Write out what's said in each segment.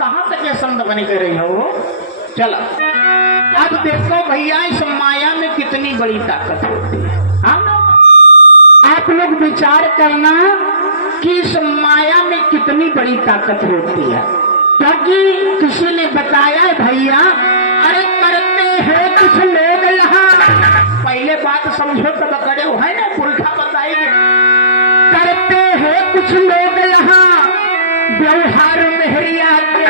कहाँ तक ये संत बनी कर रही हो? चलो अब देखो भैया, इस माया में कितनी बड़ी ताकत होती है। हाँ, आप लोग विचार करना कि इस माया में कितनी बड़ी ताकत होती है। क्योंकि किसी ने बताया भैया, अरे करते हैं कुछ लोग यहाँ, पहले बात समझो तब करे हो, है ना, पुरखा बताएंगे। करते हैं कुछ लोग यहाँ व्यवहार मेहरिया के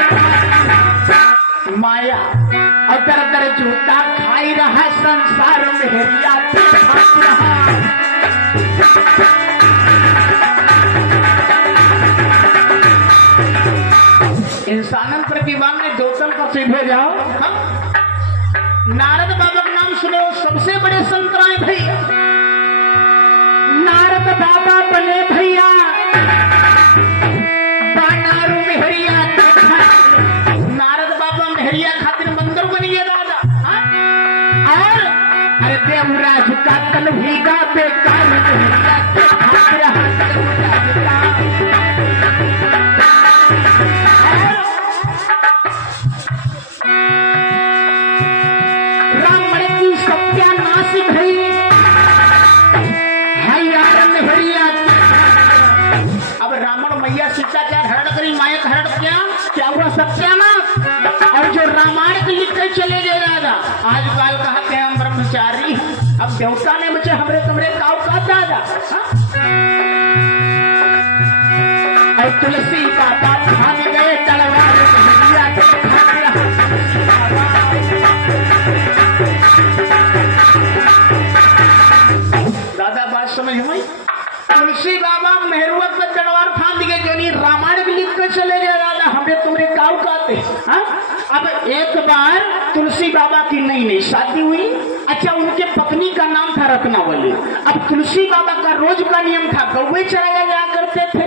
माया, अगर अगर जूता खाई रहा संसार मेहरिया के इंसानन प्रतिभा में दोतल पर सीधे जाओ। नारद बाबा का नाम सुने, सबसे बड़े संत राय भैया। नारद बाबा बने भैया बानारू मेहरिया, नारद बाबा मेहरिया खातिर मंदिर बन गया दादा। और अरे देवराज का तन भीगा बेकार मेहरिया के शिष्टाचार हरण करी, मायक हरण क्या हुआ? सत्यानाश। और जो रामायण के लिख कर चले गए दादा, आजकल कहते हैं हम ब्रह्मचारी, अब देवता ने बचे हमरे तुमरे काव का दादा। और तुलसी का बात भाग गए तलवार दादा, बात समझ में? तुलसी बाबा मेहरुआ पर तलवार फांद के जो नहीं रामायण भी लिख कर चले गए दादा, हमने तुमरे काव कहते। अब एक बार तुलसी बाबा की नई नई शादी हुई। अच्छा, उनके पत्नी का नाम था रत्नावली। अब तुलसी बाबा का रोज का नियम था गौवे चराया जाया करते थे।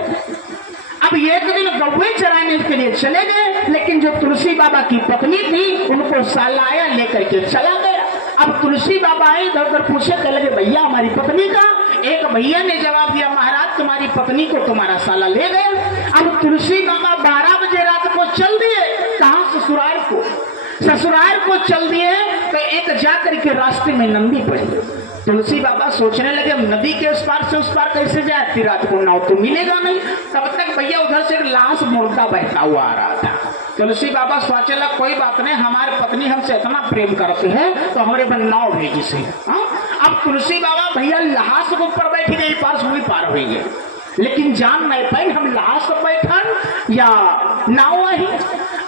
अब एक दिन गौवे चराने के लिए चले गए, लेकिन जो तुलसी बाबा की पत्नी थी उनको सालाया लेकर के चला गया। अब तुलसी बाबा आए, इधर उधर पूछे, कह लगे भैया हमारी पत्नी का। एक भैया ने जवाब दिया, महाराज तुम्हारी पत्नी को तुम्हारा साला ले गया। अब तुलसी बाबा 12 बजे रात को चल दिए। कहाँ? ससुराल को। ससुराल को चल दिए तो एक जाकर के रास्ते में नंदी पड़ी। तुलसी बाबा सोचने लगे अब नदी के उस पार से उस पार कैसे जाए, फिर रात को नाव तो मिलेगा नहीं। तब तक भैया उधर से एक लाश मुर्दा बहता हुआ आ रहा था। तुलसी बाबा सोचे लगा कोई बात नहीं, हमारी पत्नी हमसे इतना प्रेम करते हैं तो हमारे बन नाव भेजी से। अब तुलसी बाबा भैया लाश के ऊपर बैठी गई, पार से पार हो गए, लेकिन जान नहीं पाई हम लाश बैठन या नाव आई।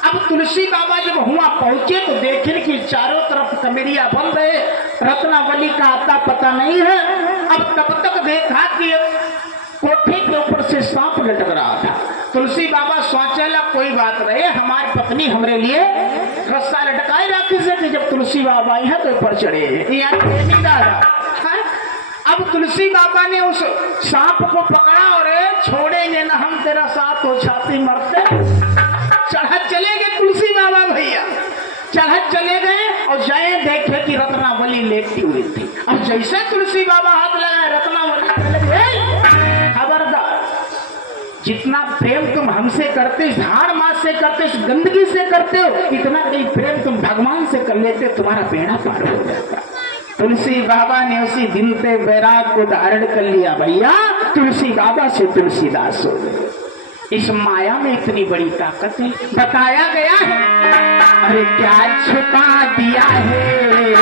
अब तुलसी बाबा जब हुआ पहुंचे तो देखे कि चारों तरफ कमेरिया बंद है, रत्नावली का आता पता नहीं है। अब तब तक देखा कि कोठे के ऊपर से सांप लटक रहा था। तुलसी बाबा सोचेला कोई बात नहीं, हमारी पत्नी हमरे लिए रस्सा लटकाए राखी से कि जब तुलसी बाबा आई है तो ऊपर चढ़े हैं दादा। अब तुलसी बाबा ने उस सांप को पकड़ा और छोड़ेंगे ना हम तेरा साथ हो छाती मरते। चढ़त चले गए तुलसी बाबा भैया, चढ़त चले गए और जाए देखे कि रत्नावली लेटी हुई थी। अब जैसे तुलसी बाबा हाथ लगाए रत्नावली खबरदार, जितना प्रेम तुम हमसे करते, झाड़ मास से करते, गंदगी से करते हो, इतना कहीं प्रेम तुम भगवान से कर लेते तुम्हारा बेड़ा पार हो जाता। तुलसी बाबा ने उसी दिन से बैराग को धारण कर लिया भैया, तुलसी बाबा से तुलसीदास हो गए। इस माया में इतनी बड़ी ताकत है, बताया गया है। अरे क्या छुपा दिया है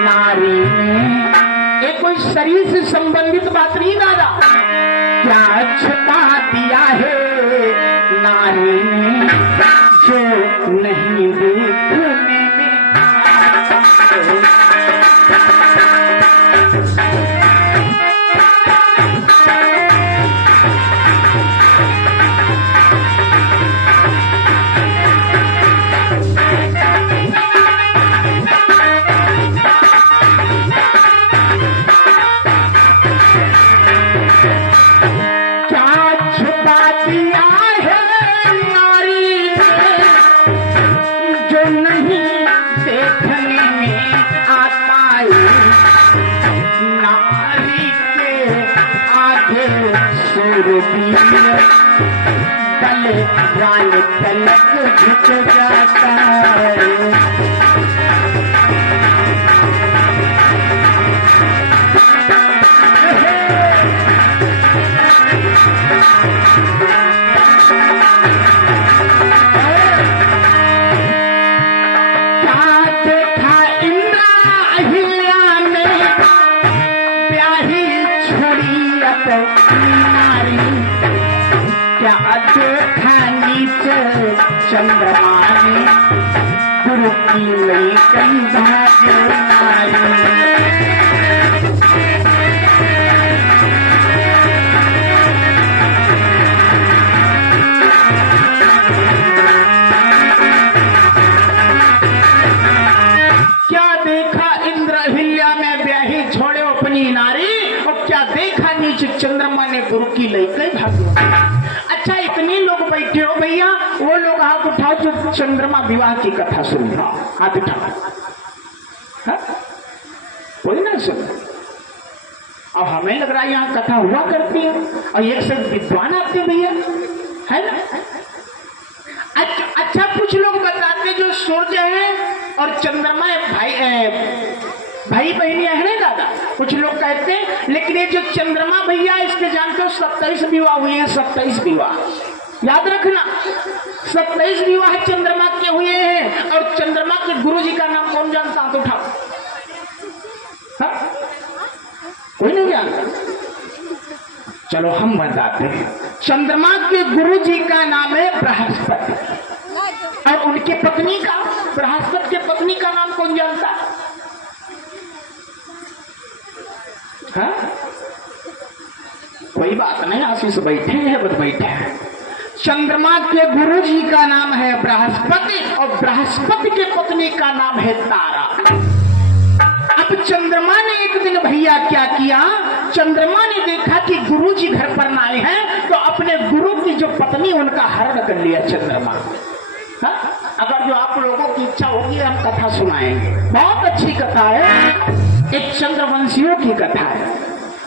नारी ने, ये कोई शरीर से संबंधित बात नहीं दादा। क्या छुपा दिया है नारी ने जो नहीं देखने में। बलवान तलक झुक जाता है। क्या देखा नीचे चंद्रमा ने गुरु की लई कई भाग्य नारी। क्या देखा इंद्र अहिल्या में ब्याही छोड़े अपनी नारी, और क्या देखा नीचे चंद्रमा ने गुरु की लई कई भाग्य। अच्छा, इतने लोग बैठे हो भैया, वो लोग हाथ उठाओ जो चंद्रमा विवाह की कथा सुन रहा, हाथ उठाओ। कोई ना सुन। और हमें लग रहा है यहाँ कथा हुआ करती है और एक से विद्वान आते भैया, है ना। अच्छा, कुछ लोग बताते जो सूर्य है और चंद्रमा भाई बहनियां है ना दादा, कुछ लोग कहते हैं। लेकिन ये जो चंद्रमा भैया, इसके जानते हो 27 विवाह हुए हैं। 27 विवाह याद रखना, 27 विवाह चंद्रमा के हुए हैं। और चंद्रमा के गुरु जी का नाम कौन जानता? हाथ उठाओ। कोई नहीं जानता? चलो हम बताते हैं। चंद्रमा के गुरु जी का नाम है बृहस्पति, और उनके पत्नी का, बृहस्पति के पत्नी का नाम कौन जानता? हाँ? कोई बात नहीं, आशीष बैठे हैं, बस बैठे हैं। चंद्रमा के गुरु जी का नाम है बृहस्पति, और बृहस्पति के पत्नी का नाम है तारा। अब चंद्रमा ने एक दिन भैया क्या किया, चंद्रमा ने देखा कि गुरु जी घर पर ना आए हैं, तो अपने गुरु की जो पत्नी उनका हरण कर लिया चंद्रमा। हाँ? अगर जो आप लोगों की इच्छा होगी हम कथा सुनाएंगे, बहुत अच्छी कथा है, एक चंद्रवंशियों की कथा है।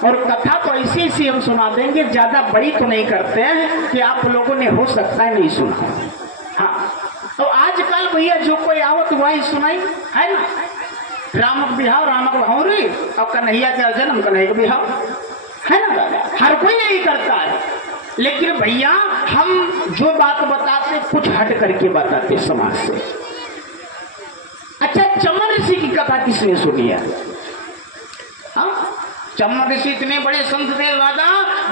और कथा तो ऐसी हम सुना देंगे, ज्यादा बड़ी तो नहीं करते हैं कि आप लोगों ने हो सकता है नहीं सुना। हाँ, तो आजकल भैया जो कोई आवत वही सुनाई, है ना। रामक बिहाव रामक भावरी, और कन्हैया के जन्म कन्हैया बिहाव, है ना दादा, हर कोई नहीं करता है। लेकिन भैया हम जो बात बताते कुछ हट करके बताते समाज से। अच्छा, चमन ऋषि की कथा किसने सुनी है? चमन ऋषि इतने बड़े संत थे दादा,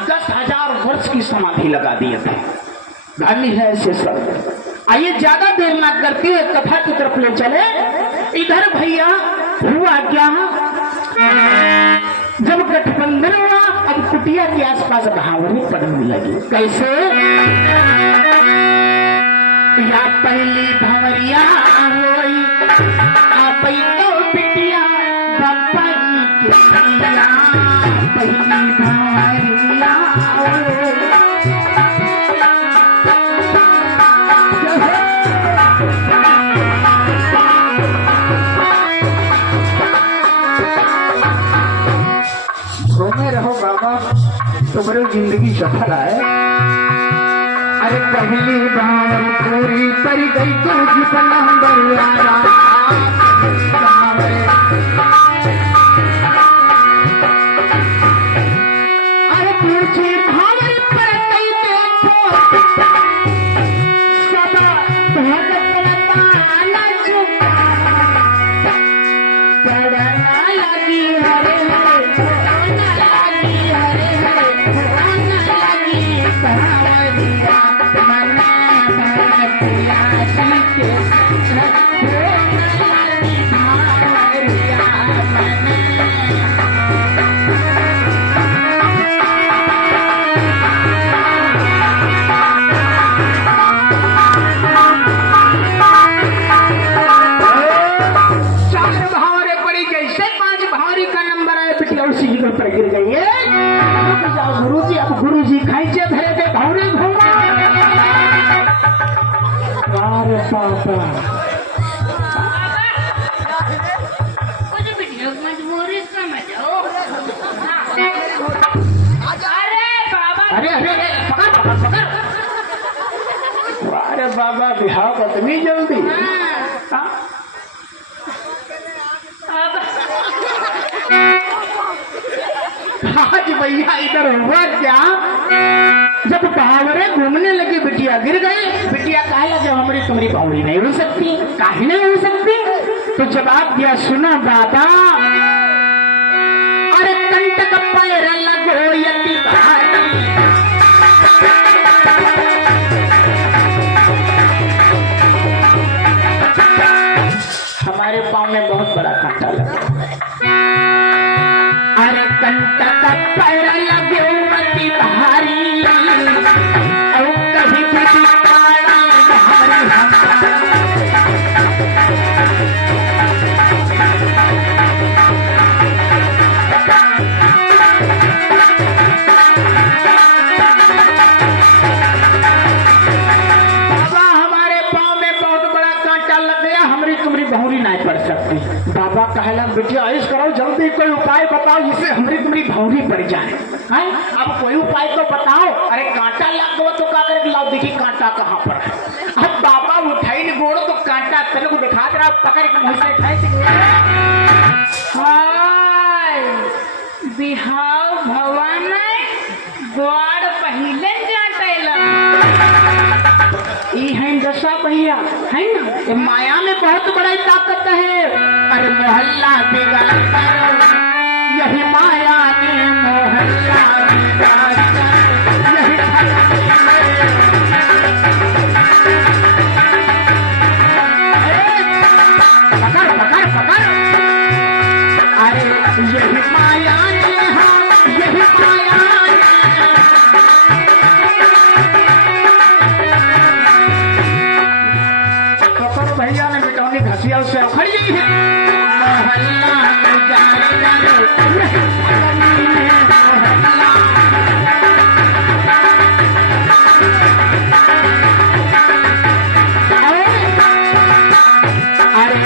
10,000 वर्ष की समाधि लगा दिए थे। धन्य है ऐसे सब। आइए ज्यादा देर ना करते हुए कथा की तरफ ले चले। इधर भैया हुआ क्या, जब गठबंधन हुआ, अब कुटिया के आसपास बहावरी पड़ने लगी। कैसे? या पहली भंवरिया हुई, आप तो बिटिया बापा जी की पिया, पहली भंवरिया रहो बाबा, तुम्हारी जिंदगी सफल है। अरे पहली बार पूरी पर गई तुझ पलंबर अरे तुझे भावर पर गई देखो सदा पड़ना लगी हरे पर गिर गई है। गुरु जी, अब गुरु जी खाइचे धरे थे भौरे घूमा। अरे पापा अरे अरे पकड़ पकड़ पकड़ बाबा बिहाव कतनी जल्दी। हाँ? आज भैया इधर हुआ क्या, जब बावरे घूमने लगी बिटिया गिर गई। बिटिया कहा लगे हमारी तुम्हारी बावड़ी नहीं हो सकती, काहे नहीं हो सकती। तो जवाब दिया सुनो बाबा, अरे कंटक पैर लगो यति भारी, हमारे पाँव में बहुत बड़ा कांटा लगा। अरे कंटक पैर लगो यति भारी, और कभी भी पाड़ा हमारे बहुरी नहीं पड़ सकती। बाबा कहला बिटिया ऐस करो जल्दी कोई उपाय बताओ जिससे हमारी तुम्हारी बहुरी पड़ जाए। हैं अब कोई उपाय तो बताओ। अरे कांटा लग गो तो क्या करे, लाओ देखिए कांटा कहाँ पर है। अब बाबा उठाई नहीं गोड़ तो कांटा तेरे को दिखा दे रहा, पकड़ के मुंह से खाए बिहाव भवन द्वार पहले दशा भैया है ना, ये माया में बहुत बड़ा ताकत है। अरे मोहल्ला बिगाड़ यही माया ने मोहल्ला यही पकड़ पकड़ पकड़, अरे यही माया ने, हाँ यही माया भैया ने बिटौनी घसिया से खड़ी है। मोहल्ला अरे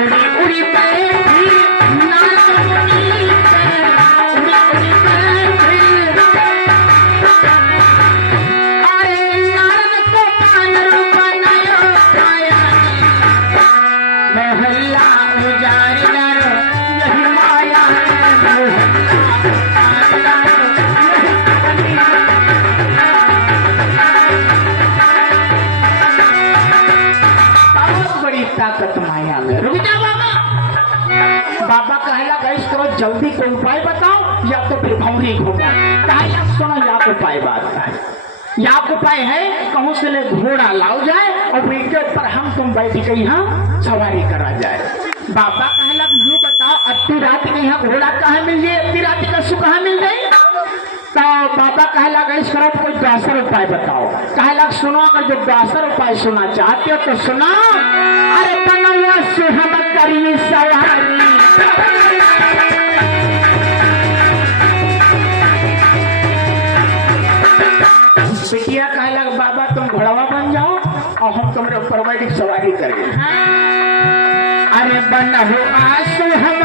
उड़ी उड़ी बैठी नाच उड़ी उड़ी बैठी, अरे नारद को पानर बनायो पाया, मोहल्ला उजारी नर यही माया बहुत बड़ी ताकत माया में। रुक जा बाबा, बाबा कहला गैस करो जल्दी कोई उपाय बताओ या तो फिर भौरी घूमो। कहा सुनो या उपाय बात है, या उपाय है कहूँ से ले घोड़ा लाओ जाए और उनके ऊपर हम तुम बैठ के यहाँ सवारी करा जाए। बाबा कहला यू बताओ अति रात के यहाँ घोड़ा कहाँ मिल जाए, अति रात का सुख कहाँ मिल जाए। तो बाबा कहला गैस करो कोई दूसरा उपाय बताओ। कहला सुनो, अगर जो दूसरा उपाय सुना चाहते हो तो सुना। अरे बनवा से हम करिए सवारी, बिटिया कहला बाबा तुम घोड़वा बन जाओ और हम तुम्हारे ऊपर बैठ सवारी करेंगे। अरे बन हो आंसू हम